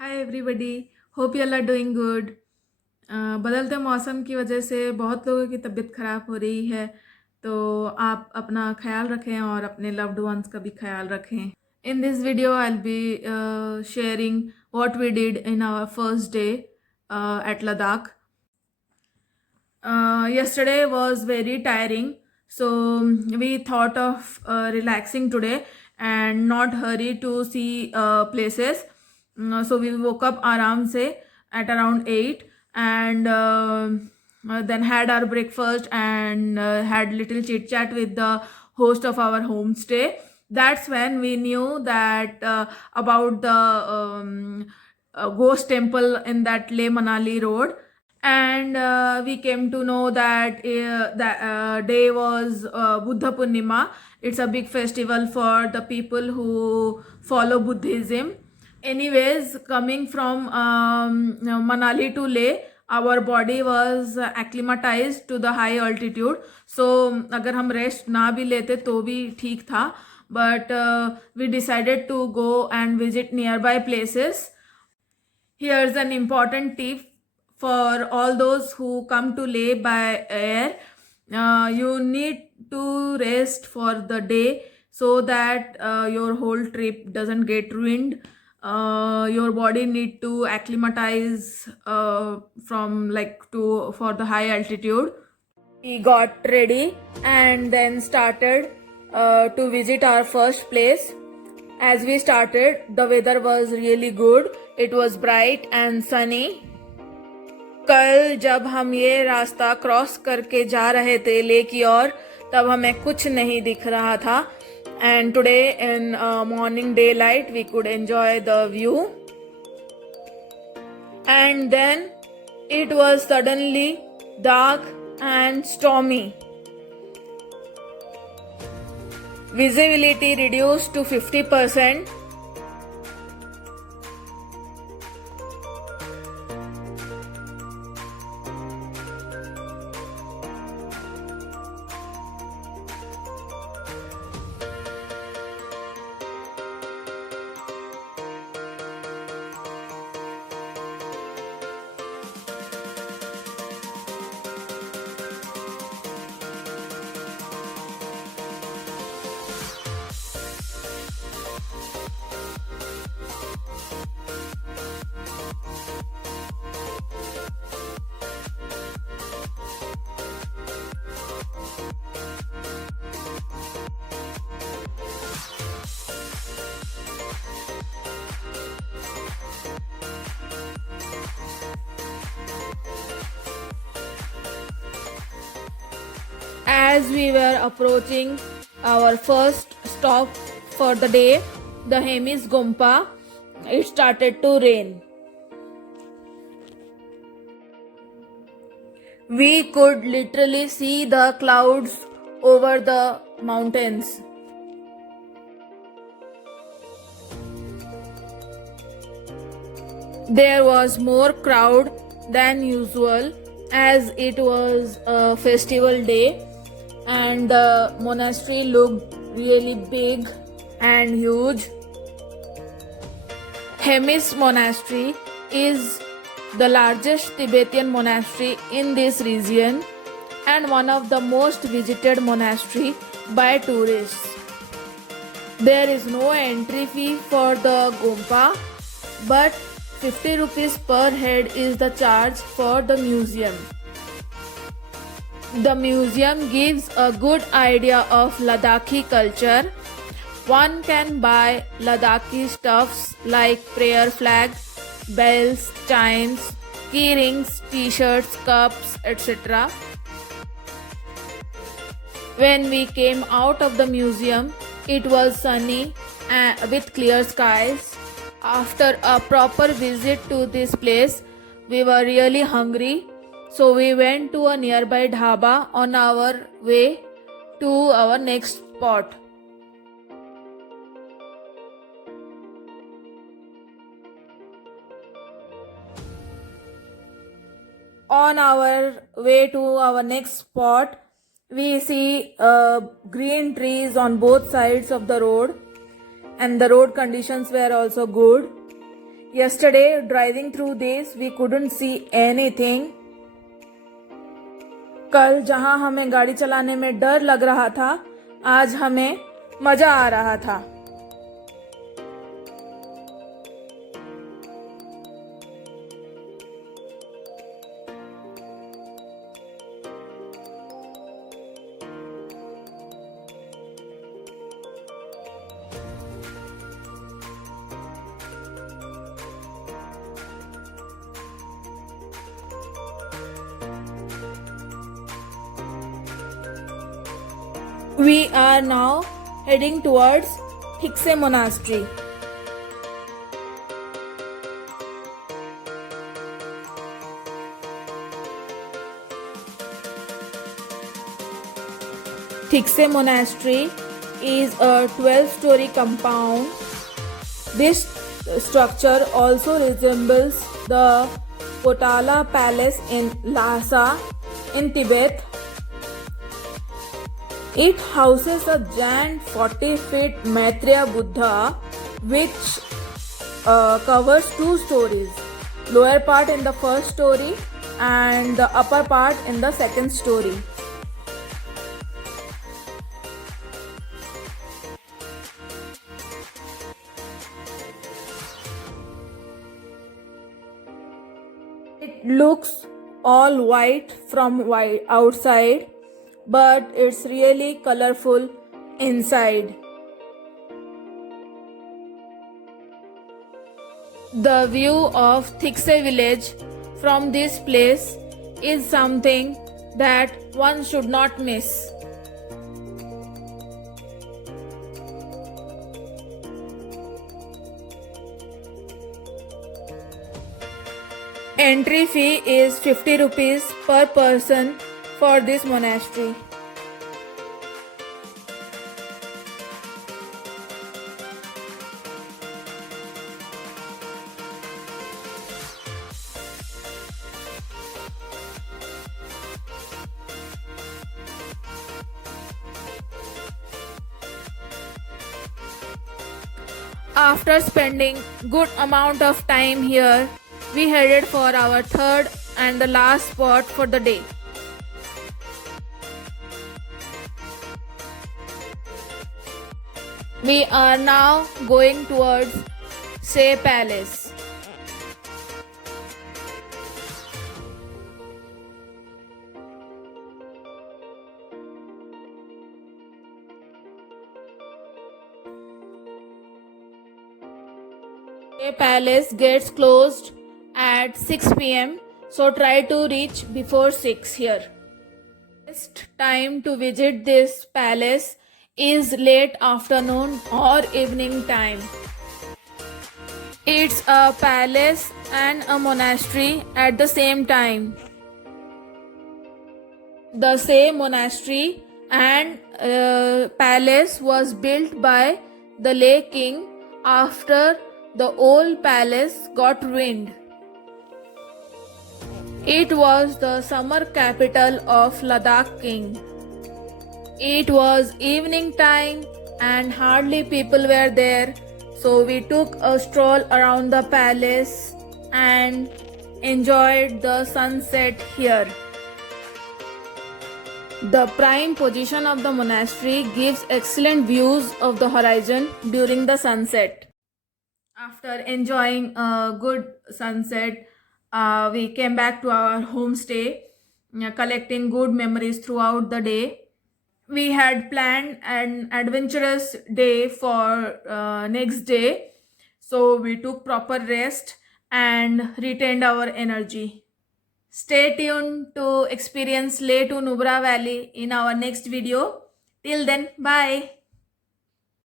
Hi everybody, hope you all are doing good. बदलते मौसम की वजह से बहुत लोगों की तबीयत ख़राब हो रही है, तो आप अपना ख्याल रखें और अपने लव्ड वंस का भी ख्याल रखें। In this video I will be sharing what we did in our first day at Ladakh. Yesterday was very tiring, so we thought of relaxing today and not hurry to see places. So we woke up aram se at around 8 and then had our breakfast and had little chit chat with the host of our homestay. That's when we knew that about the ghost temple in that Leh Manali road, and we came to know that that day was Buddha Purnima. It's a big festival for the people who follow Buddhism. Anyways, coming from Manali to Leh, our body was acclimatized to the high altitude. So अगर हम rest ना भी लेते तो भी ठीक था, but we decided to go and visit nearby places. Here's an important tip for all those who come to Leh by air. You need to rest for the day so that your whole trip doesn't get ruined. Your body need to acclimatize from like to for the high altitude. We got ready and then started to visit our first place. As we started, the weather was really good. It was bright and sunny. कल जब हम ये रास्ता cross करके जा रहे थे लेह की ओर, तब हमें कुछ नहीं दिख रहा था. And today in morning daylight we could enjoy the view. And then it was suddenly dark and stormy. Visibility reduced to 50%. As we were approaching our first stop for the day, the Hemis Gompa, it started to rain. We could literally see the clouds over the mountains. There was more crowd than usual as it was a festival day, and the monastery looked really big and huge. Hemis Monastery is the largest Tibetan monastery in this region and one of the most visited monastery by tourists. There is no entry fee for the Gompa, but 50 rupees per head is the charge for the museum. The museum gives a good idea of Ladakhi culture. One can buy Ladakhi stuffs like prayer flags, bells, chimes, key rings, t-shirts, cups, etc. When we came out of the museum, it was sunny with clear skies. After a proper visit to this place, we were really hungry, so we went to a nearby dhaba on our way to our next spot. On our way to our next spot, we see green trees on both sides of the road, and the road conditions were also good. Yesterday, driving through this, we couldn't see anything. कल जहां हमें गाड़ी चलाने में डर लग रहा था, आज हमें मजा आ रहा था. We are now heading towards Thiksey Monastery. Thiksey Monastery is a 12-story compound. This structure also resembles the Potala Palace in Lhasa in Tibet. It houses a giant 40-feet Maitreya Buddha which covers 2 stories, lower part in the first story and the upper part in the second story. It looks all white from outside, but it's really colorful inside. The view of Thiksey village from this place is something that one should not miss. Entry fee is 50 rupees per person for this monastery. After spending good amount of time here, we headed for our third and the last spot for the day. We are now going towards Shey Palace. Shey Palace gets closed at 6 p.m. so try to reach before 6 here. Best time to visit this palace is late afternoon or evening time. It's a palace and a monastery at the same time. The Shey Monastery and palace was built by the Leh king after the old palace got ruined. It was the summer capital of Ladakh king. It was evening time and hardly people were there, so we took a stroll around the palace and enjoyed the sunset here. The prime position of the monastery gives excellent views of the horizon during the sunset. After enjoying a good sunset, we came back to our homestay, collecting good memories throughout the day. We had planned an adventurous day for next day, so we took proper rest and retained our energy. Stay tuned to experience Leh to Nubra Valley in our next video. Till then, bye.